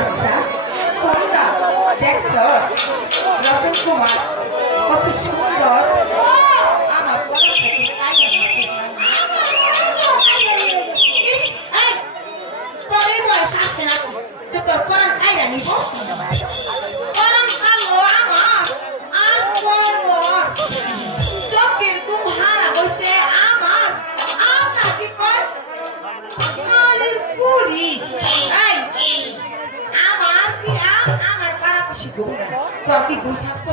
আচ্ছা তোমরা দেখছ রতন কুমার কত সুন্দর আমার তোর এই বয়স আসে তোর পরান কাইরা নিব তো আর কি গুণ থাকবো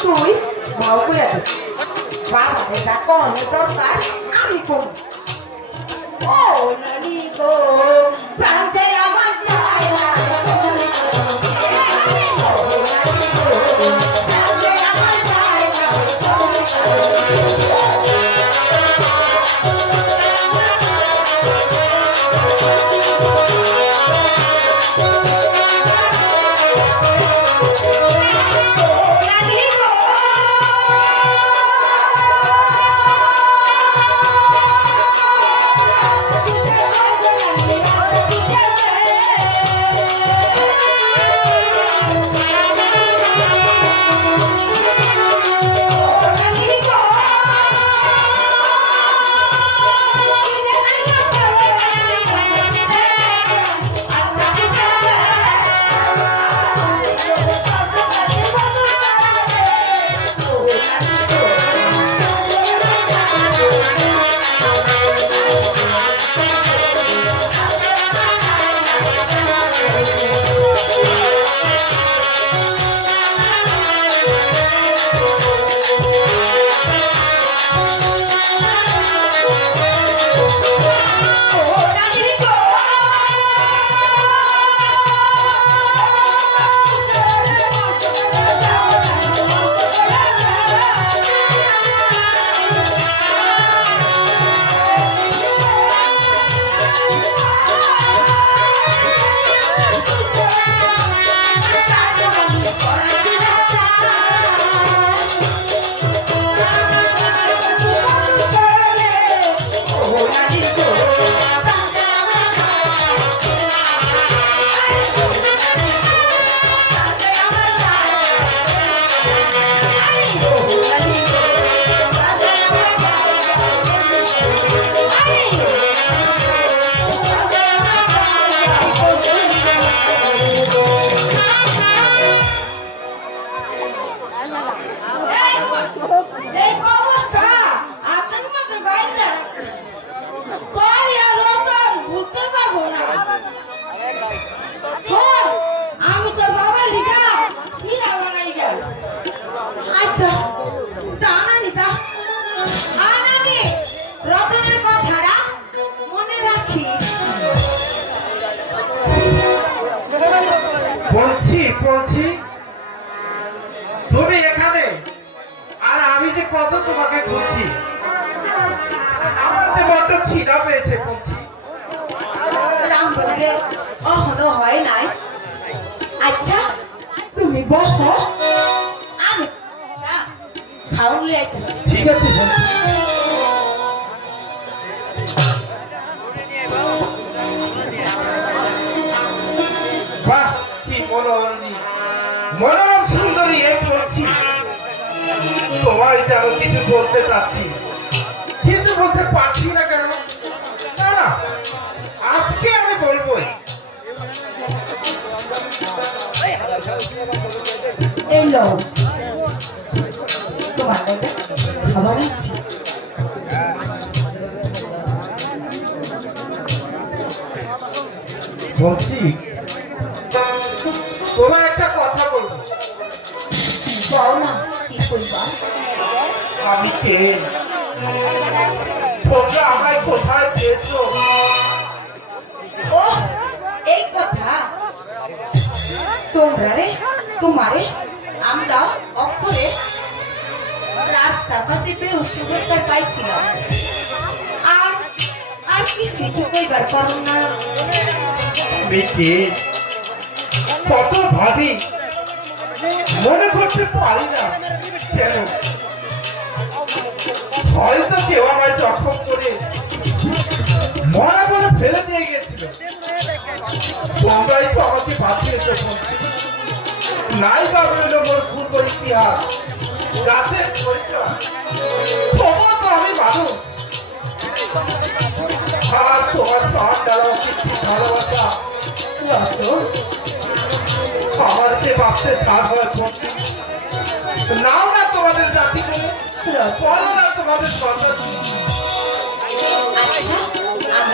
তুই ভাও করে রে যা দরকার? আমি প্রান্তে যে কত তোমাকে খুঁজছি? আমার যে বড্ড খিদা পেয়েছে বলছি রামগঞ্জে অহনো হয় নাই। আচ্ছা তুমি বহ আমি খাওয়ান লিয়ে ঠিক আছে বাহ কি বলছি তোমায় যেন কিছু বলতে চাচ্ছি। কিন্তু বলতে পারছি না কেন? না না আজকে আমি বলবোই। এই লো তোমার খাবার বলছি তোমার একটা কথা বলব। বল না কি কইবা আমি কে তোমরা আমায় কোথায় পেয়েছ? ও এই কথা। তোমরা রে তোমারে আমরা অক্ষরে রাস্তার মধ্যে বেহুশ অবস্থায় পাইছিলাম। আর আর কিছু তো কইবার পারো না। আমি কে? কত ভাবি মনে করতে পারি না। কেন? হয়তো কেউ আমায় জখম করে মরা বলে ফেলে দিয়ে গেছিল তোমরাই তো আমাকে বাঁচিয়েছো। নাই বা রইল মোর পূর্ব ইতিহাস। যাতে তবুও তো আমি মানুষ। আর তোমার প্রাণ দ্বারা ভালোবাসা। আমার যে বাঁচতে সাধ হয় নাও না তোমাদের জাতি বলো তোমাদের কথা আচ্ছা।